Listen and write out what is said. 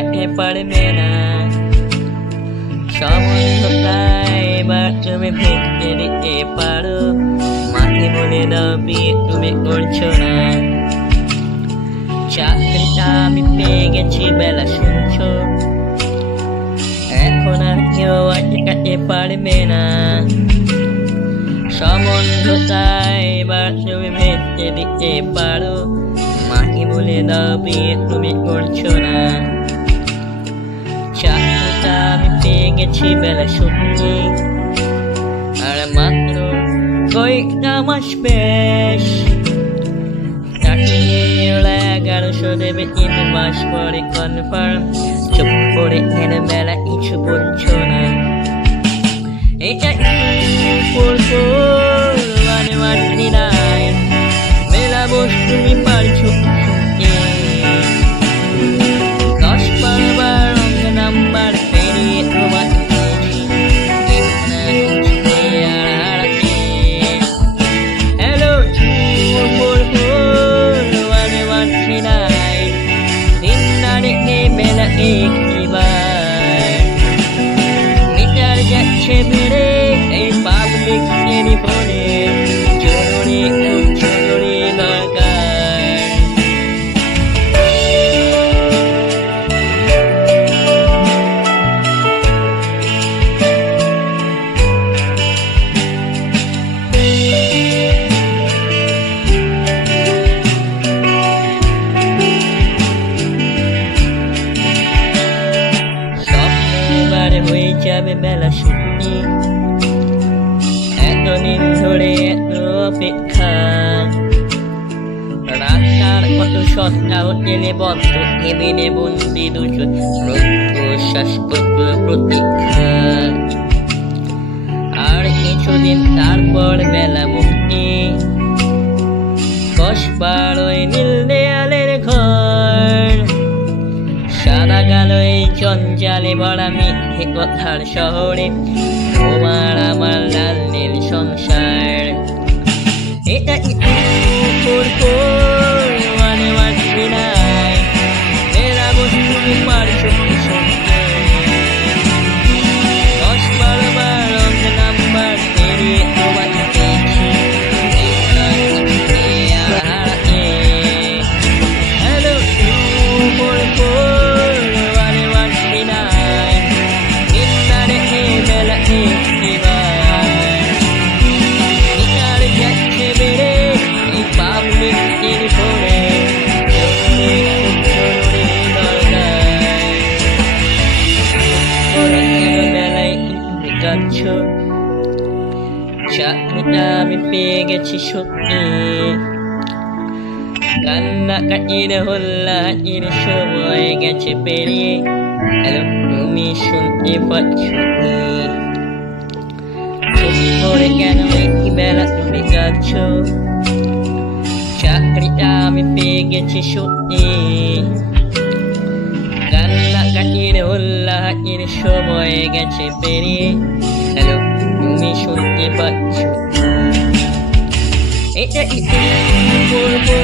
কাটতে পারবে না সমন্বতায় এবার তুমি ফেলতে দিতে পারো মাকে বলে দাও বিয়ে তুমি করছো না চাকরিটা আমি পেয়ে গেছি বেলা শুনছো এখন আর কেউ আটকাতে পারবে না সমন্বতায় এবার তুমি ফেলতে দিতে পারো মাকে বলে দাও বিয়ে তুমি করছো না চাকরিটা আমি পেয়ে গেছি বেলা শুনছি আর মাত্র কয়েকটা মাস বেশ কাটিয়ে 1100 দেবে 3 মাস পরে কনফার্ম চুপ করে এনে বেলা কিছু বলছো না এটা পড়বো মানে মাটি নাই মেলা বস তুমি পারছো শুনতে 10-12 অঙ্ক নাম্বার পেরিয়ে তোমার হ্যালো পড়বো মানে মাটি নাই দিন না রেখে বেলা একবার মিটার যাচ্ছে বেড়ে এই পাবলিক টেলিফোনে জরুরি খুব জরুরি দরকার স্বপ্নবার হয়ে যাবে বেলা শুনি এতদিন ধরে এত অপেক্ষা রাস্তার কত সস্তা হোটেলে বদ্ধ কেবিনে বন্দি দুজন শ্বাস করত প্রতীক্ষা আর কিছুদিন তারপর বেলা মুক্তি 10-12 নীল দেয়ালের ঘর সাদা কালো এই জঞ্জালে ভরা মিথ্যে কথার শহরে তোমার আমার লাল নীল সংসার এটা করবো মানে মারছি নাই মেলা বস্তু পারছো কি শুনতে 10-12 অঙ্ক নাম্বার পেরিয়ে তোমাকে পেয়েছি হ্যালো করবো মানে মারছি নাই দিন না রেখে বেলা চাকরিটা আমি পেয়ে গেছি সত্যি কান্নাকাটির হল্লাহাটির সময় গেছে পেরিয়ে হ্যালো তুমি শুনতে পাচ্ছ চুপ করে কেন এই বেলা তুমি কাঁদছ চাকরিটা আমি পেয়ে গেছি সত্যি কান্নাকাটির হল্লাহাটির সময় গেছে পেরিয়ে হ্যালো তুমি শুনতে পাচ্ছ এটা করবো